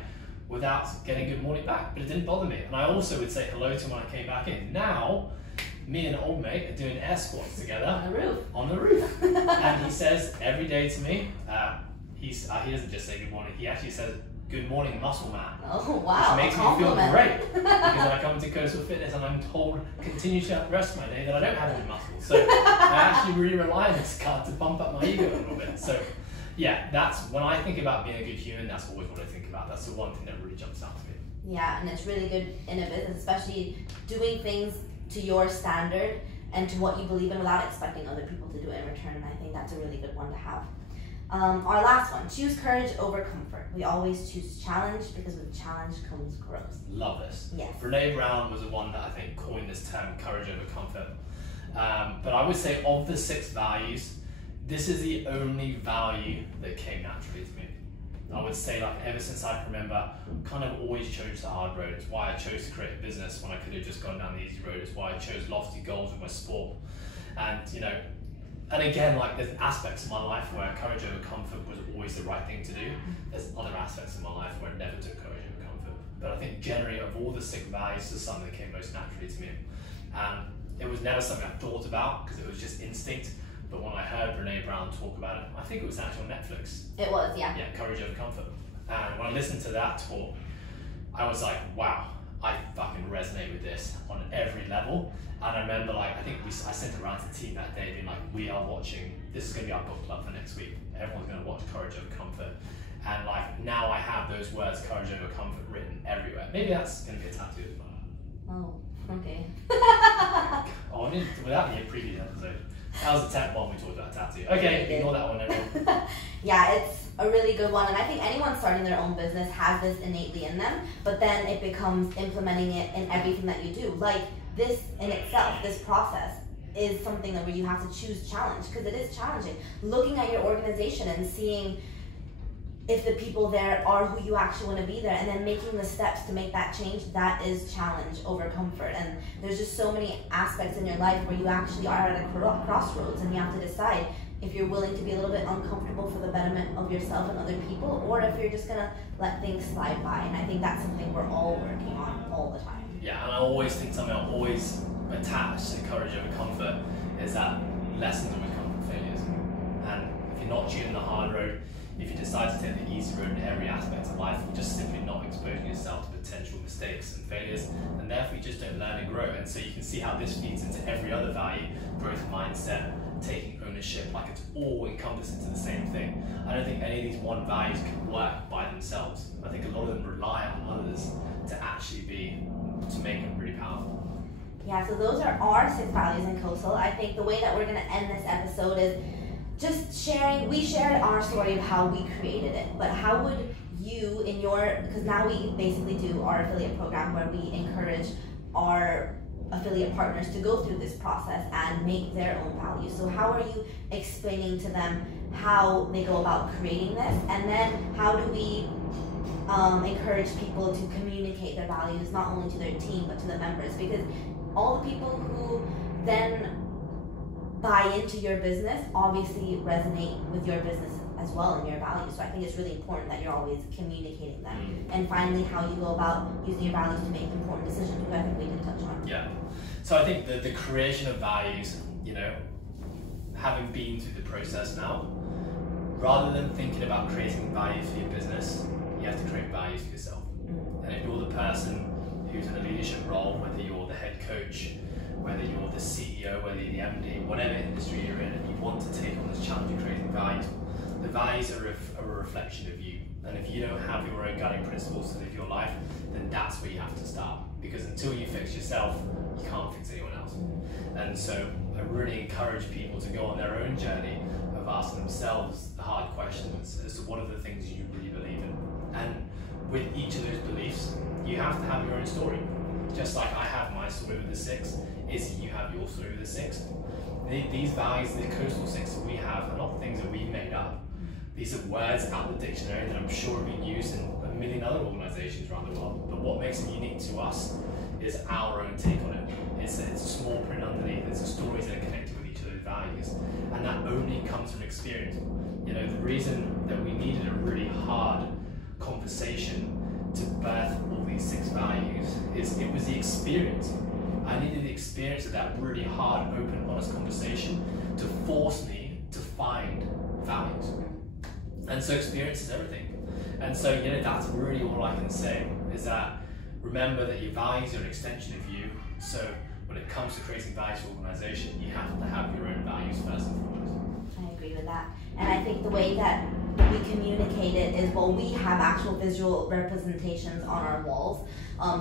without getting good morning back, but it didn't bother me. And I also would say hello to him when I came back in. Now, me and an old mate are doing air squats together. On the roof. And he says every day to me, he doesn't just say good morning, he actually says, good morning, muscle man. Oh, wow. Which makes me feel great, because I come to Coastal Fitness and I'm told continue throughout the rest of my day that I don't have any muscles. So I actually really rely on this card to bump up my ego a little bit. So yeah, that's when I think about being a good human, that's always what I think about. That's the one thing that really jumps out to me. Yeah, and it's really good in a business, especially doing things to your standard and to what you believe in without expecting other people to do it in return. And I think that's a really good one to have. Our last one, choose courage over comfort. We always choose challenge because with challenge comes growth. Love this. Yes. Brene Brown was the one that I think coined this term, courage over comfort. But I would say of the 6 values, this is the only value that came naturally to me. I would say, like, ever since I can remember, kind of always chose the hard road. It's why I chose to create a business when I could have just gone down the easy road. It's why I chose lofty goals with my sport. And, you know, and again, like, there's aspects of my life where courage over comfort was always the right thing to do. There's other aspects of my life where it never took courage over comfort. But I think generally of all the 6 values, this is something that came most naturally to me. And it was never something I thought about because it was just instinct. But when I heard Brene Brown talk about it, I think it was actually on Netflix. It was, yeah. Yeah, Courage Over Comfort. And when I listened to that talk, I was like, wow, I fucking resonate with this on every level. And I remember, like, I think I sent it around to the team that day, being like, we are watching, this is going to be our book club for next week. Everyone's going to watch Courage Over Comfort. And like, now I have those words, Courage Over Comfort, written everywhere. Maybe that's going to be a tattoo as well. Oh, okay. Oh, I mean, without the previous episode. That was the 10th one we talked about tattoo. Okay, ignore that one, everyone. Yeah, it's a really good one, and I think anyone starting their own business has this innately in them, but then it becomes implementing it in everything that you do. Like, this in itself, this process, is something that where you have to choose challenge, because it is challenging. Looking at your organization and seeing if the people there are who you actually want to be there, and then making the steps to make that change, that is challenge over comfort. And there's just so many aspects in your life where you actually are at a crossroads, and you have to decide if you're willing to be a little bit uncomfortable for the betterment of yourself and other people, or if you're just gonna let things slide by. And I think that's something we're all working on all the time. Yeah, and I always think something I'm always attached to courage over comfort is that lessons always come from failures. And if you're not choosing the hard road, if you decide to take the easy road in every aspect of life, you're just simply not exposing yourself to potential mistakes and failures, and therefore you just don't learn and grow. And so you can see how this feeds into every other value, growth mindset, taking ownership, like it's all encompassed into the same thing. I don't think any of these one values can work by themselves. I think a lot of them rely on others to actually to make them really powerful. Yeah, so those are our 6 values in Coastal. I think the way that we're gonna end this episode is just sharing. We shared our story of how we created it, but how would you in your, because now we basically do our affiliate program where we encourage our affiliate partners to go through this process and make their own values. So how are you explaining to them how they go about creating this, and then how do we encourage people to communicate their values not only to their team but to the members, because all the people who then buy into your business obviously resonate with your business as well and your values. So I think it's really important that you're always communicating them. And finally, how you go about using your values to make important decisions, which I think we did touch on. Yeah. So I think the creation of values, you know, having been through the process now, rather than thinking about creating value for your business, you have to create values for yourself. And if you're the person who's in a leadership role, whether you're the head coach, whether you're the CEO, whether you're the MD, whatever industry you're in, and you want to take on this challenge of creating values, the values are a reflection of you. And if you don't have your own guiding principles to live your life, then that's where you have to start. Because until you fix yourself, you can't fix anyone else. And so I really encourage people to go on their own journey of asking themselves the hard questions as to what are the things you really believe in. And with each of those beliefs, you have to have your own story. Just like I have my story with the 6, Izzy, you have your story with the 6. These values, the coastal 6 that we have, are not things that we made up. These are words out of the dictionary that I'm sure have been used in a million other organizations around the world. But what makes it unique to us is our own take on it. It's a small print underneath. It's the stories that are connected with each of those values. And that only comes from experience. You know, the reason that we needed a really hard conversation to birth all these 6 values is it was the experience. I needed the experience of that really hard, open, honest conversation to force me to find values. And so experience is everything. And so, you know, that's really all I can say, is that remember that your values are an extension of you. So when it comes to creating values for organization, you have to have your own values first and foremost. I agree with that. And I think the way that we communicate it is, well, we have actual visual representations on our walls,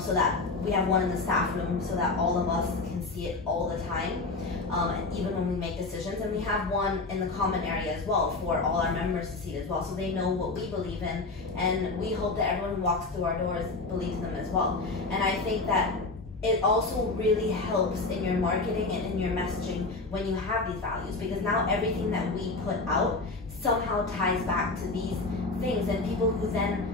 so that we have one in the staff room so that all of us can see it all the time, and even when we make decisions. And we have one in the common area as well for all our members to see it as well, so they know what we believe in, and we hope that everyone who walks through our doors believes them as well. And I think that it also really helps in your marketing and in your messaging when you have these values, because now everything that we put out somehow ties back to these things, and people who then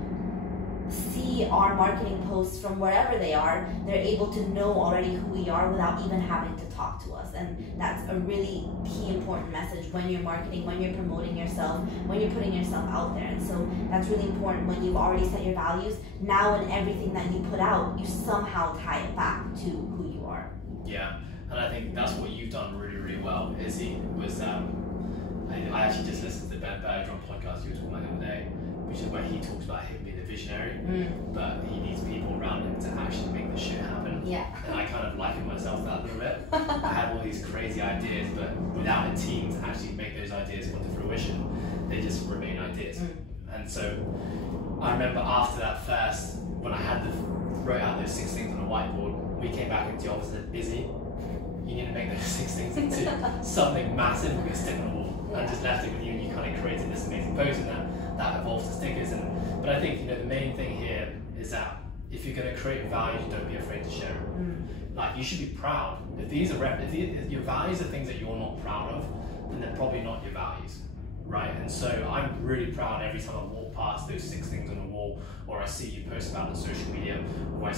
see our marketing posts from wherever they are, they're able to know already who we are without even having to talk to us. And that's a really key important message when you're marketing, when you're promoting yourself, when you're putting yourself out there. And so that's really important when you've already set your values. Now in everything that you put out, you somehow tie it back to who you are. Yeah, and I think that's what you've done really, really well, Izzy, was I actually just listened to the behaviours podcast you were talking about the other day, which is where he talks about him being a visionary, but he needs people around him to actually make the shit happen. Yeah. And I kind of liken myself to that a little bit. I have all these crazy ideas, but without a team to actually make those ideas come to fruition, they just remain ideas. And so I remember after that first, when I had wrote out those 6 things on a whiteboard, we came back into the office and said, Izzy, you need to make those 6 things into something massive we can stick on the wall. And just left it with you, and you kind of created this amazing post, and that evolves to stickers. But I think, you know, the main thing here is that if you're going to create values, don't be afraid to share it. Like, you should be proud. If your values are things that you're not proud of, then they're probably not your values, right? And so I'm really proud every time I walk past those 6 things on the wall, or I see you post about it on social media, or I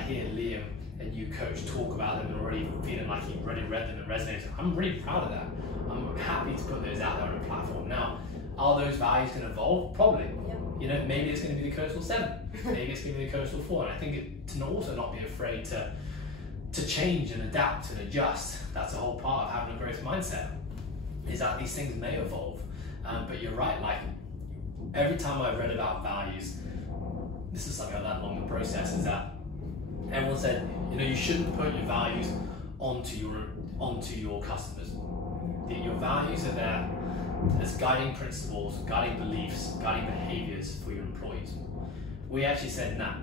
hear Liam and you, coach, talk about them and already feeling like you've already read them and resonated. I'm really proud of that. I'm happy to put those out there on a platform. Now, are those values going to evolve? Probably. Yep. You know, maybe it's going to be the Coastal 7. Maybe it's going to be the Coastal 4. And I think to also not be afraid to change and adapt and adjust. That's a whole part of having a growth mindset, is that these things may evolve. But you're right, like, every time I've read about values, this is something I learned along the process, is that everyone said, you know, you shouldn't put your values onto your customers. Your values are there as guiding principles, guiding beliefs, guiding behaviours for your employees. We actually said, nah,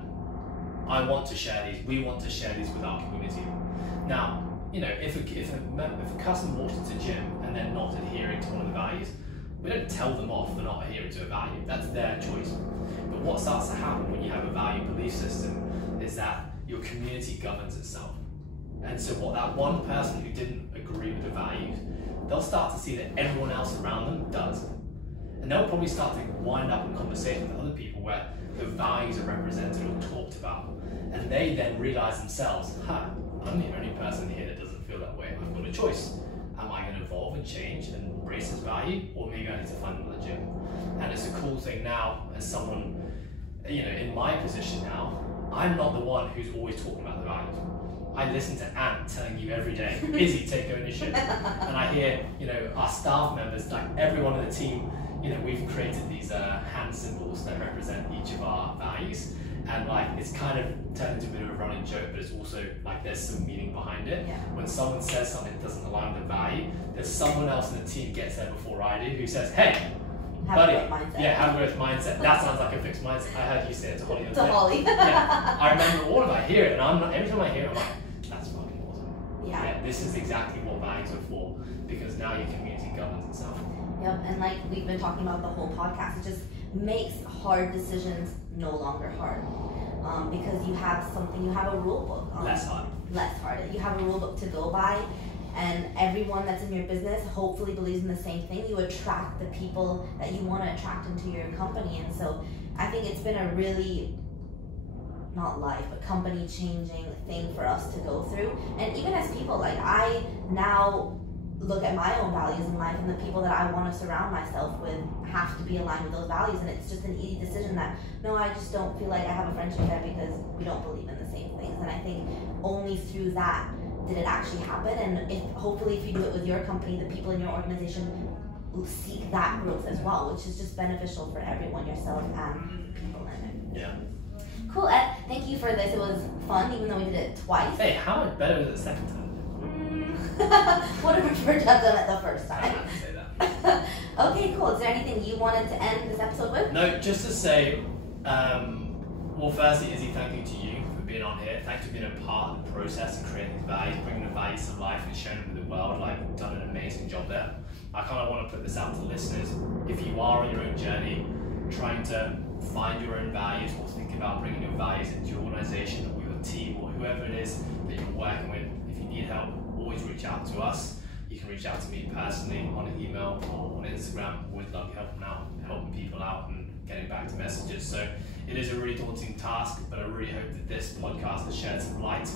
I want to share these, we want to share these with our community. Now, you know, if a customer walks into the gym and they're not adhering to one of the values, we don't tell them off for not adhering to a value. That's their choice. But what starts to happen when you have a value belief system is that your community governs itself. And so what that one person who didn't agree with the values, they'll start to see that everyone else around them does. And they'll probably start to wind up in conversation with other people where the values are represented or talked about. And they then realize themselves, I'm the only person here that doesn't feel that way. I've got a choice. Am I going to evolve and change and embrace this value, or maybe I need to find another gym? And it's a cool thing now, as someone, you know, in my position now, I'm not the one who's always talking about the values. I listen to Ant telling you every day, Izzy, take ownership. And I hear, you know, our staff members, like everyone on the team, you know, we've created these hand symbols that represent each of our values. And like it's kind of turned into a bit of a running joke, but it's also like there's some meaning behind it. Yeah. When someone says something that doesn't align with the value, there's someone else in the team gets there before I do who says, "Hey, buddy, have a growth mindset." Yeah, have a growth mindset." That sounds like a fixed mindset. I heard you say it to Holly. To Holly. Yeah, I remember all of it. I hear it, and every time I hear it, I'm like, "That's fucking awesome." Yeah. This is exactly what values are for, because now your community governs itself. Yep, and like we've been talking about the whole podcast, it just makes hard decisions no longer hard. Because you have a rule book. Less hard. You have a rule book to go by, and everyone that's in your business hopefully believes in the same thing. You attract the people that you want to attract into your company, and so I think it's been a really, not life, but company changing thing for us to go through. And even as people, like I now look at my own values in life, and the people that I want to surround myself with have to be aligned with those values, and it's just an easy decision that no, I just don't feel like I have a friendship there because we don't believe in the same things. And I think only through that did it actually happen. And hopefully if you do it with your company, the people in your organization will seek that growth as well, which is just beneficial for everyone, yourself and people in it. Yeah. Cool, Ed, thank you for this. It was fun, even though we did it twice. Hey, how much better was it the second time? Would have preferred to have done it the first I time. have to say that. Okay, cool. Is there anything you wanted to end this episode with? No, just to say, well, firstly, Izzy, thank you to you for being on here. Thanks for being a part of the process and creating these values, bringing the values to life and sharing them with the world. Like, you've done an amazing job there. I kind of want to put this out to listeners. If you are on your own journey, trying to find your own values, or think about bringing your values into your organization or your team or whoever it is that you're working with, if you need help, always reach out to us. You can reach out to me personally on an email or on Instagram. Always love helping people out and getting back to messages. So it is a really daunting task, but I really hope that this podcast has shed some light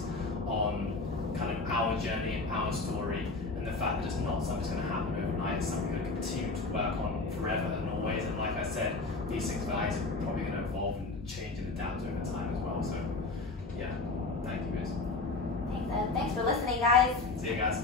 on kind of our journey and our story, and the fact that it's not something that's going to happen overnight. It's something we're going to continue to work on forever and always. And like I said, these things values are probably going to evolve and change and adapt over time as well. So yeah, thank you guys. Thanks, Ed. Thanks for listening, guys. See you guys.